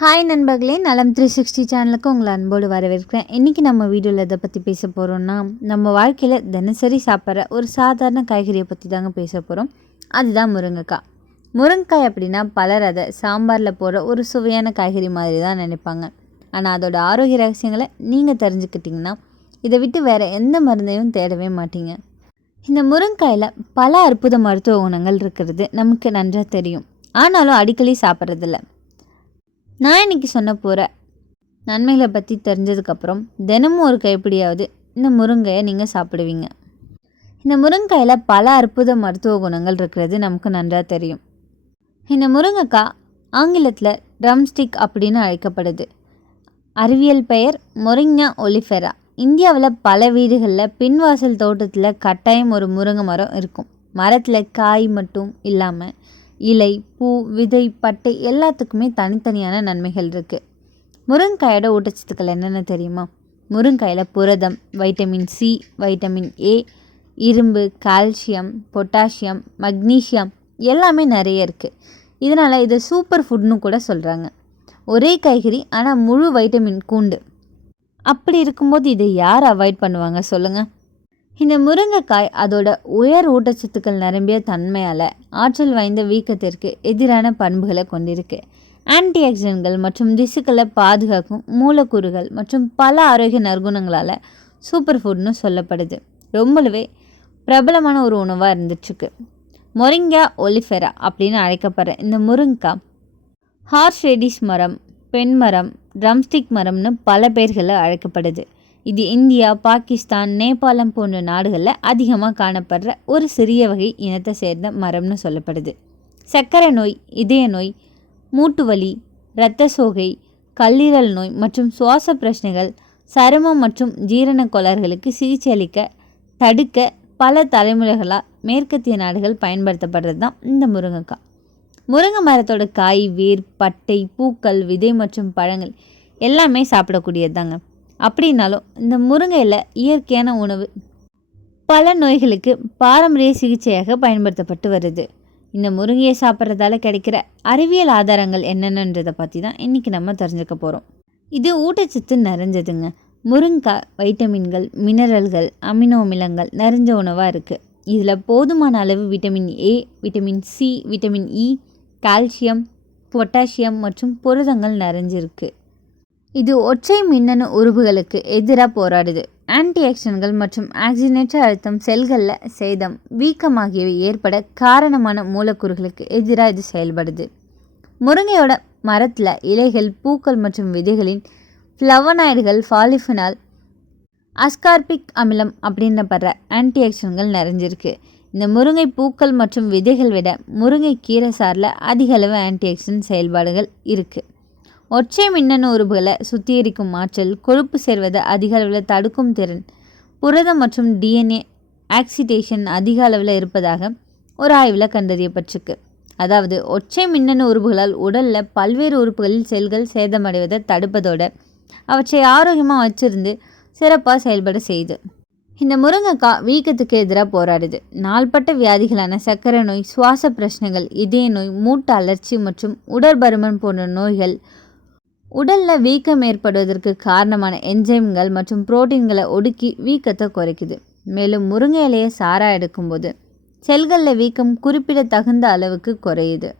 Hi நண்பர்களே நலம் three sixty சேனலுக்கு உங்களை அன்போடு வரவேற்கிறேன். இன்றைக்கி நம்ம வீடியோவில் இதை பற்றி பேச போகிறோம்னா நம்ம வாழ்க்கையில் தினசரி சாப்பிட்ற ஒரு சாதாரண காய்கறியை பற்றி தாங்க பேச போகிறோம் அதுதான் முருங்கைக்காய். முருங்கைக்காய் அப்படின்னா பலர் அதை சாம்பாரில் போடுற ஒரு சுவையான காய்கறி மாதிரி தான் நினைப்பாங்க. ஆனால் அதோட ஆரோக்கிய ரகசியங்களை நீங்கள் தெரிஞ்சுக்கிட்டிங்கன்னா இதை விட்டு வேறு எந்த மருந்தையும் தேடவே மாட்டீங்க. இந்த முருங்காயில் பல அற்புத மருத்துவ குணங்கள் இருக்கிறது. நமக்கு நன்றாக தெரியும். ஆனாலும் அடிக்கடி சாப்பிட்றதில்ல. நான் இன்னைக்கு சொன்ன போகிற நன்மைகளை பற்றி தெரிஞ்சதுக்கப்புறம் தினமும் ஒரு கைப்பிடியாவது இந்த முருங்கையை நீங்கள் சாப்பிடுவீங்க. இந்த முருங்கையில் பல அற்புத மருத்துவ குணங்கள் இருக்கிறது நமக்கு நன்றாக தெரியும். இந்த முருங்கைக்காய் ஆங்கிலத்தில் ட்ரம்ஸ்டிக் அப்படின்னு அழைக்கப்படுது. அறிவியல் பெயர் மொரிங்னா ஒலிஃபெரா. இந்தியாவில் பல வீடுகளில் பின்வாசல் தோட்டத்தில் கட்டாயம் ஒரு முருங்கை மரம் இருக்கும். மரத்தில் காய் மட்டும் இல்லாமல் இலை பூ விதை பட்டை எல்லாத்துக்குமே தனித்தனியான நன்மைகள் இருக்குது முருங்காயோட ஊட்டச்சத்துக்கள் என்னென்ன தெரியுமா? முருங்காயில் புரதம் வைட்டமின் சி வைட்டமின் ஏ இரும்பு கால்சியம் பொட்டாசியம் மக்னீஷியம் எல்லாமே நிறைய இருக்குது இதனால் இதை சூப்பர் ஃபுட்னு கூட சொல்கிறாங்க ஒரே காய்கறி ஆனால் முழு வைட்டமின் கூண்டு. அப்படி இருக்கும்போது இதை யார் அவாய்ட் பண்ணுவாங்க சொல்லுங்கள் இந்த முருங்கைக்காய் அதோட உயர் ஊட்டச்சத்துக்கள் நிரம்பிய தன்மையால் ஆற்றல் வாய்ந்த வீக்கத்திற்கு எதிரான பண்புகளை கொண்டிருக்கு. ஆன்டிஆக்சிடென்ட்கள் மற்றும் திசுக்களை பாதுகாக்கும் மூலக்கூறுகள் மற்றும் பல ஆரோக்கிய நற்குணங்களால் சூப்பர் ஃபுட்னு சொல்லப்படுது. ரொம்பவே பிரபலமான ஒரு உணவாக இருந்துச்சுக்கு மொரிங்கா ஒலிஃபெரா அப்படின்னு அழைக்கப்படுற இந்த முருங்காய் ஹார்ஸ் ரெடிஸ் மரம் பெண் மரம் ட்ரம்ஸ்டிக் மரம்னு பல பேர்களில் அழைக்கப்படுது. இது இந்தியா பாகிஸ்தான் நேபாளம் போன்ற நாடுகளில் அதிகமாக காணப்படுற ஒரு சிறிய வகை இனத்தை சேர்ந்த மரம்னு சொல்லப்படுது. சர்க்கரை நோய் இதய நோய் மூட்டு வலி இரத்த சோகை கல்லீரல் நோய் மற்றும் சுவாச பிரச்சனைகள் சருமம் மற்றும் ஜீரண கோளாறுகளுக்கு சிகிச்சை அளிக்க தடுக்க பல தலைமுறைகளாக மேற்கத்திய நாடுகள் பயன்படுத்தப்படுறது தான் இந்த முருங்கைக்காய் முருங்கை மரத்தோட காய் வேர் பட்டை பூக்கள் விதை மற்றும் பழங்கள் எல்லாமே சாப்பிடக்கூடியது தாங்க. அப்படின்னாலும் இந்த முருங்கையில் இயற்கையான உணவு பல நோய்களுக்கு பாரம்பரிய சிகிச்சையாக பயன்படுத்தப்பட்டு வருது. இந்த முருங்கையை சாப்பிட்றதால கிடைக்கிற அறிவியல் ஆதாரங்கள் என்னென்னன்றதை பற்றி தான் இன்றைக்கி நம்ம தெரிஞ்சுக்க போகிறோம் இது ஊட்டச்சத்து நிறைஞ்சதுங்க. முருங்காய் வைட்டமின்கள் மினரல்கள் அமினோ அமிலங்கள் நிறைஞ்ச உணவாக இருக்குது இதில் போதுமான அளவு vitamin A vitamin C vitamin E calcium potassium மற்றும் புரதங்கள் நிறைஞ்சிருக்கு. இது ஒற்றை மின்னணு உறுப்புகளுக்கு எதிராக போராடுது. ஆன்டி ஆக்சிடன்கள் மற்றும் ஆக்சிஜனேற்ற அழுத்தம் செல்களில் சேதம் வீக்கம் ஆகியவை ஏற்பட காரணமான மூலக்கூறுகளுக்கு எதிராக இது செயல்படுது. முருங்கையோட மரத்தில் இலைகள் பூக்கள் மற்றும் விதைகளின் ஃப்ளவனாய்டுகள் ஃபாலிஃபினால் அஸ்கார்பிக் அமிலம் அப்படின்னப்படுற ஆன்டி ஆக்சிடன்கள் நிறைஞ்சிருக்கு. இந்த முருங்கை பூக்கள் மற்றும் விதைகள் விட முருங்கை கீரை சாரில் அதிக அளவு ஆன்டி செயல்பாடுகள் இருக்குது ஒற்றை மின்னணு உறுப்புகளை சுத்திகரிக்கும் ஆற்றல் கொழுப்பு சேர்வதை அதிக அளவில் தடுக்கும் திறன் புரதம் மற்றும் டிஎன்ஏ ஆக்சிடேஷன் அதிக அளவில் இருப்பதாக ஒரு ஆய்வில் கண்டறியப்பட்டிருக்கு. அதாவது ஒற்றை மின்னணு உறுப்புகளால் உடலில் பல்வேறு உறுப்புகளில் செல்கள் சேதமடைவதை தடுப்பதோடு அவற்றை ஆரோக்கியமாக வச்சிருந்து சிறப்பாக செயல்பட செய்யுது. இந்த முருங்கைக்காய் வீக்கத்துக்கு எதிராக போராடுது. நாள்பட்ட வியாதிகளான சர்க்கரை நோய் சுவாச பிரச்சனைகள் இதய நோய் மூட்டு அலர்ச்சி மற்றும் உடற்பருமன் போன்ற நோய்கள் உடலில் வீக்கம் ஏற்படுவதற்கு காரணமான என்ஜைம்கள் மற்றும் புரோட்டீன்களை ஒடுக்கி வீக்கத்தை குறைக்குது. மேலும் முருங்கை இலையை சாராக எடுக்கும்போது செல்களில் வீக்கம் குறிப்பிடத்தகுந்த அளவுக்கு குறையுது.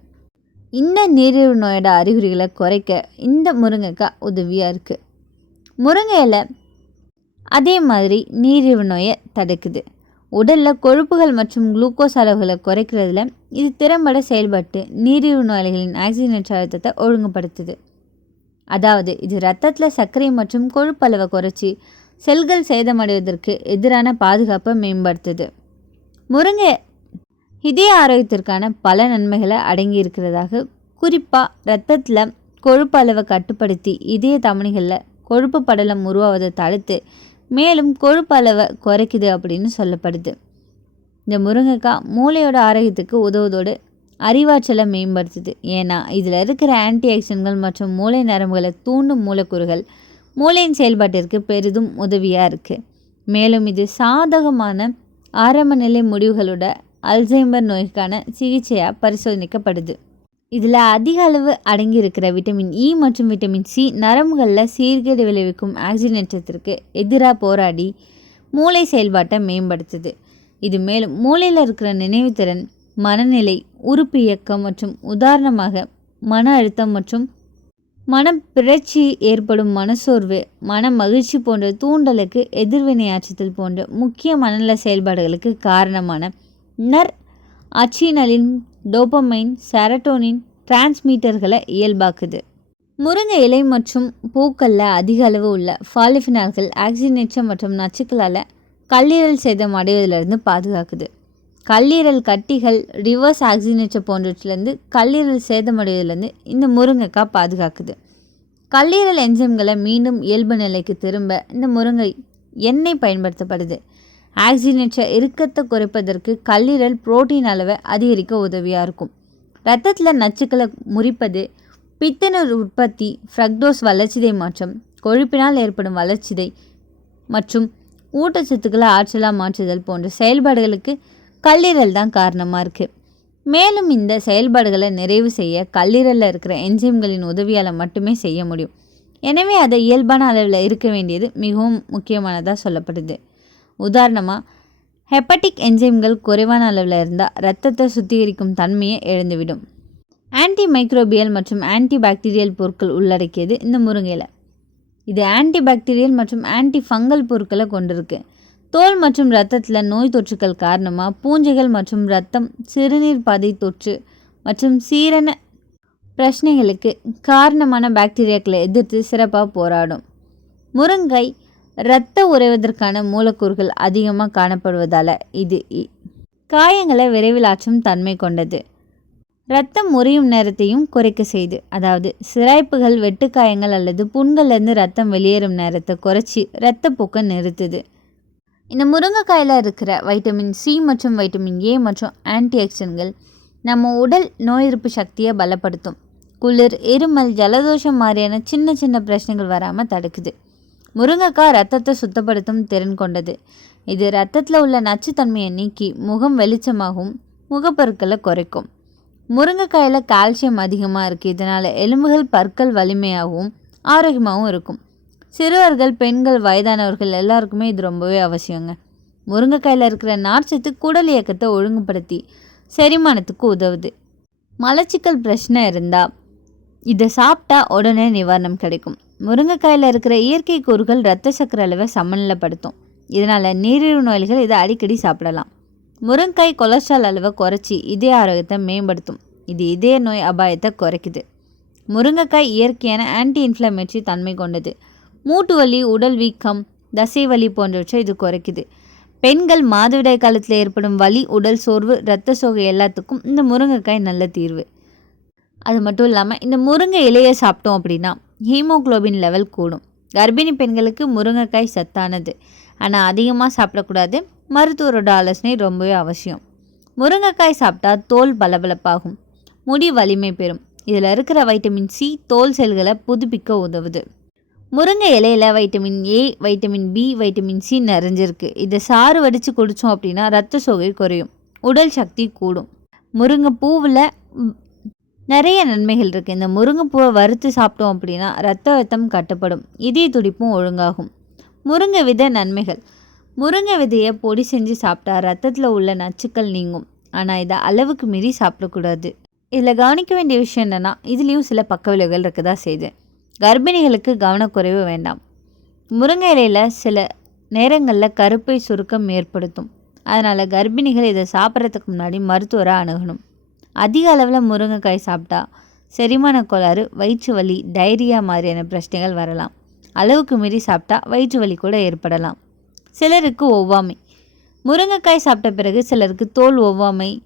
இந்த நீரிழிவு நோயோட அறிகுறிகளை குறைக்க இந்த முருங்கைக்காய் உதவியாக இருக்குது முருங்கை இலை அதே மாதிரி நீரிழிவு நோயை தடுக்குது. உடலில் கொழுப்புகள் மற்றும் குளுக்கோஸ் அளவுகளை குறைக்கிறதுல இது திறம்பட செயல்பட்டு நீரிழிவு நோயாளிகளின் ஆக்சிஜன் அழுத்தத்தை ஒழுங்குபடுத்துது. அதாவது இது ரத்தத்தில் சர்க்கரை மற்றும் கொழுப்பளவை குறைச்சி செல்கள் சேதமடைவதற்கு எதிரான பாதுகாப்பை மேம்படுத்துது. முருங்கை இதய ஆரோக்கியத்திற்கான பல நன்மைகளை அடங்கி இருக்கிறதாக குறிப்பாக ரத்தத்தில் கொழுப்பு அளவை கட்டுப்படுத்தி இதய தமணிகளில் கொழுப்பு படலம் உருவாவதை தடுத்து மேலும் கொழுப்பு அளவை குறைக்குது அப்படின்னு சொல்லப்படுது. இந்த முருங்கைக்காய் மூளையோட ஆரோக்கியத்துக்கு உதவுவதோடு அறிவாற்றலை மேம்படுத்துது. ஏன்னா இதில் இருக்கிற ஆன்டி ஆக்சிடன்கள் மற்றும் மூளை நரம்புகளை தூண்டும் மூலக்கூறுகள் மூளையின் செயல்பாட்டிற்கு பெரிதும் உதவியாக இருக்குது மேலும் இது சாதகமான ஆரம்ப நிலை முடிவுகளோட அல்சைமர் நோய்க்கான சிகிச்சையாக பரிசோதிக்கப்படுது. இதில் அதிக அளவு அடங்கியிருக்கிற விட்டமின் இ e மற்றும் விட்டமின் சி நரம்புகளில் சீர்கேடு விளைவிக்கும் ஆக்சிஜனேற்றத்திற்கு எதிராக போராடி மூளை செயல்பாட்டை மேம்படுத்துது. இது மேலும் மூளையில் இருக்கிற நினைவுத்திறன் மனநிலை உறுப்பு இயக்கம் மற்றும் உதாரணமாக மன அழுத்தம் மற்றும் மன பிறழ்ச்சி ஏற்படும் மனசோர்வு மன மகிழ்ச்சி போன்ற தூண்டலுக்கு எதிர்வினையாற்றுதல் போன்ற முக்கிய மனநல செயல்பாடுகளுக்கு காரணமான நர் அச்சினலின் டோபமைன் செரட்டோனின் டிரான்ஸ்மீட்டர்களை இயல்பாக்குது. முருங்கை இலை மற்றும் பூக்களில் அதிக அளவு உள்ள ஃபாலிஃபினால்கள் ஆக்சிஜனேற்றம் மற்றும் நச்சுக்களால் கல்லீரல் சேதம் அடைவதிலிருந்து பாதுகாக்குது. கல்லீரல் கட்டிகள் ரிவர்ஸ் ஆக்சிஜனேச்சர் போன்றவற்றிலேருந்து கல்லீரல் சேதமடைவதிலேருந்து இந்த முருங்கைக்காய் பாதுகாக்குது. கல்லீரல் என்ஜைம்களை மீண்டும் இயல்பு நிலைக்கு திரும்ப இந்த முருங்கை எண்ணெய் பயன்படுத்தப்படுது. ஆக்சினேற்ற இறுக்கத்தை குறைப்பதற்கு கல்லீரல் புரோட்டீன் அளவை அதிகரிக்க உதவியாக இருக்கும். ரத்தத்தில் நச்சுக்களை முறிப்பது பித்தநீர் உற்பத்தி ஃப்ரக்டோஸ் வளர்ச்சிதை மாற்றம் கொழுப்பினால் ஏற்படும் வளர்ச்சிதை மற்றும் ஊட்டச்சத்துக்களை ஆற்றலாக மாற்றுதல் போன்ற செயல்பாடுகளுக்கு கல்லீரல் தான் காரணமாக இருக்குது மேலும் இந்த செயல்பாடுகளை நிறைவு செய்ய கல்லீரலில் இருக்கிற என்ஜைம்களின் உதவியால் மட்டுமே செய்ய முடியும். எனவே அதை இயல்பான அளவில் இருக்க வேண்டியது மிகவும் முக்கியமானதாக சொல்லப்படுது. உதாரணமாக ஹெப்பட்டிக் என்ஜைம்கள் குறைவான அளவில் இருந்தால் ரத்தத்தை சுத்திகரிக்கும் தன்மையை இழந்துவிடும். ஆன்டி மைக்ரோபியல் மற்றும் ஆன்டி பாக்டீரியல் பொருட்கள் உள்ளடக்கியது இந்த முருங்கையில். இது ஆன்டி பாக்டீரியல் மற்றும் ஆன்டி ஃபங்கல் பொருட்களை கொண்டிருக்கு. தோல் மற்றும் இரத்தத்தில் நோய் தொற்றுக்கள் காரணமாக பூஞ்சைகள் மற்றும் இரத்தம் சிறுநீர் பாதை தொற்று மற்றும் சீரண பிரச்சனைகளுக்கு காரணமான பாக்டீரியாக்களை எதிர்த்து சிறப்பாக போராடும். முருங்கை இரத்த உறைவதற்கான மூலக்கூறுகள் அதிகமாக காணப்படுவதால் இது காயங்களை விரைவில் ஆற்றும் தன்மை கொண்டது. இரத்தம் முறியும் நேரத்தையும் குறைக்க செய்து அதாவது சிராய்ப்புகள் வெட்டுக்காயங்கள் அல்லது புண்கள்லேருந்து ரத்தம் வெளியேறும் நேரத்தை குறைச்சி இரத்தப்போக்கை நிறுத்துது. இந்த முருங்கைக்காயில் இருக்கிற வைட்டமின் சி மற்றும் வைட்டமின் ஏ மற்றும் ஆன்டிஆக்சிடன்கள் நம்ம உடல் நோய் எதிர்ப்பு சக்தியை பலப்படுத்தும். குளிர் இருமல் ஜலதோஷம் மாதிரியான சின்ன சின்ன பிரச்சனைகள் வராமல் தடுக்குது. முருங்கைக்காய் ரத்தத்தை சுத்தப்படுத்தும் திறன் கொண்டது. இது ரத்தத்தில் உள்ள நச்சுத்தன்மையை நீக்கி முகம் வெளிச்சமாகவும் முகப்பொருட்களை குறைக்கும். முருங்கைக்காயில் கால்சியம் அதிகமாக இருக்குது இதனால் எலும்புகள் பற்கள் வலிமையாகவும் ஆரோக்கியமாகவும் இருக்கும். சிறுவர்கள் பெண்கள் வயதானவர்கள் எல்லாருக்குமே இது ரொம்பவே அவசியங்க. முருங்கைக்காயில் இருக்கிற நார்ச்சத்து குடல் இயக்கத்தை ஒழுங்குபடுத்தி செரிமானத்துக்கு உதவுது. மலச்சிக்கல் பிரச்சனை இருந்தால் இதை சாப்பிட்டா உடனே நிவாரணம் கிடைக்கும். முருங்கைக்காயில் இருக்கிற இயற்கை கூறுகள் இரத்த சக்கர அளவை சமநிலைப்படுத்தும். இதனால் நீரிழிவு நோய்கள் இதை அடிக்கடி சாப்பிடலாம். முருங்கைக்காய் கொலஸ்ட்ரால் அளவை குறைச்சி இதய ஆரோக்கியத்தை மேம்படுத்தும். இது இதய நோய் அபாயத்தை குறைக்குது. முருங்கைக்காய் இயற்கையான ஆன்டி இன்ஃப்ளமேட்டரி தன்மை கொண்டது. மூட்டு வலி உடல் வீக்கம் தசை வலி போன்றவற்றை இது குறைக்குது. பெண்கள் மாதவிடாய் காலத்தில் ஏற்படும் வலி உடல் சோர்வு இரத்த சோகை எல்லாத்துக்கும் இந்த முருங்கைக்காய் நல்ல தீர்வு. அது மட்டும் இல்லாமல் இந்த முருங்கை இலையை சாப்பிட்டோம் அப்படின்னா ஹீமோக்ளோபின் லெவல் கூடும். கர்ப்பிணி பெண்களுக்கு முருங்கைக்காய் சத்தானது. ஆனால் அதிகமாக சாப்பிடக்கூடாது. மருத்துவரோட ஆலோசனை ரொம்பவே அவசியம். முருங்கைக்காய் சாப்பிட்டா தோல் பளபளப்பாகும். முடி வலிமை பெறும். இதில் இருக்கிற வைட்டமின் சி தோல் செல்களை புதுப்பிக்க உதவுது. முருங்கை இலையில் vitamin A vitamin B vitamin C நிறைஞ்சிருக்கு. இதை சாறு வடித்து குடித்தோம் அப்படின்னா ரத்த சோகை குறையும். உடல் சக்தி கூடும். முருங்கை பூவில் நிறைய நன்மைகள் இருக்குது இந்த முருங்கைப்பூவை வறுத்து சாப்பிட்டோம் அப்படின்னா ரத்த அழுத்தம் கட்டுப்படும். இதய துடிப்பும் ஒழுங்காகும். முருங்கை விதை நன்மைகள். முருங்கை விதையை பொடி செஞ்சு சாப்பிட்டா ரத்தத்தில் உள்ள நச்சுக்கள் நீங்கும். ஆனால் இதை அளவுக்கு மீறி சாப்பிடக்கூடாது. இதில் கவனிக்க வேண்டிய விஷயம் என்னென்னா இதுலேயும் சில பக்க விளைவுகள் இருக்குதா செய்யுது. கர்ப்பிணிகளுக்கு கவனக்குறைவு வேண்டாம். முருங்கை இலையில் சில நேரங்களில் கருப்பை சுருக்கம் ஏற்படுத்தும். அதனால் கர்ப்பிணிகள் இதை சாப்பிட்றதுக்கு முன்னாடி மருத்துவரை அணுகணும். அதிக அளவில் முருங்கைக்காய் சாப்பிட்டா செரிமான கோளாறு வயிற்று வலி டைரியா மாதிரியான பிரச்சனைகள் வரலாம். அளவுக்கு மீறி சாப்பிட்டா வயிற்று வலி கூட ஏற்படலாம். சிலருக்கு ஒவ்வாமை. முருங்கைக்காய் சாப்பிட்ட பிறகு சிலருக்கு தோல் ஒவ்வாமை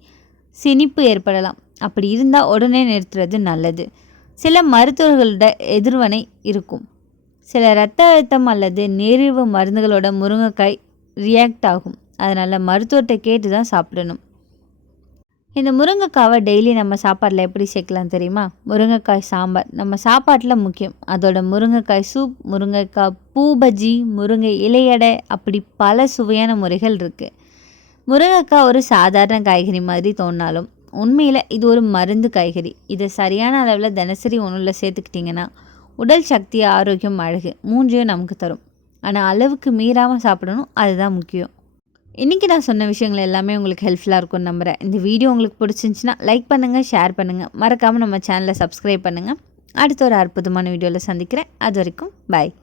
சினிப்பு ஏற்படலாம். அப்படி இருந்தால் உடனே நிறுத்துறது நல்லது. சில மருத்துவர்களோட எதிர்வனை இருக்கும். சில இரத்த அழுத்தம் அல்லது நீரிழிவு மருந்துகளோட முருங்கைக்காய் ரியாக்ட் ஆகும். அதனால் மருத்துவர்கிட்ட கேட்டு தான் சாப்பிடணும். இந்த முருங்கைக்காவை டெய்லி நம்ம சாப்பாட்டில் எப்படி சேர்க்கலாம் தெரியுமா? முருங்கைக்காய் சாம்பார். நம்ம சாப்பாட்டில் முக்கியம். அதோட முருங்கைக்காய் சூப் முருங்கைக்காய் பூ பஜ்ஜி முருங்கை இலையடை அப்படி பல சுவையான முறைகள் இருக்குது முருங்கைக்காய் ஒரு சாதாரண காய்கறி மாதிரி தோணினாலும் உண்மையில் இது ஒரு மருந்து காய்கறி. இதை சரியான அளவில் தினசரி உணவில் சேர்த்துக்கிட்டிங்கன்னா உடல் சக்தி ஆரோக்கியம் அழகு மூன்றையும் நமக்கு தரும். ஆனால் அளவுக்கு மீறாமல் சாப்பிடணும் அதுதான் முக்கியம். இன்றைக்கி நான் சொன்ன விஷயங்கள் எல்லாமே உங்களுக்கு ஹெல்ப்ஃபுல்லாக இருக்கும்னு நம்புகிறேன் இந்த வீடியோ உங்களுக்கு பிடிச்சிருந்துச்சின்னா லைக் பண்ணுங்கள் ஷேர் பண்ணுங்கள் மறக்காமல் நம்ம சேனலை சப்ஸ்கிரைப் பண்ணுங்கள் அடுத்த ஒரு அற்புதமான வீடியோவில் சந்திக்கிறேன். அது வரைக்கும் பாய்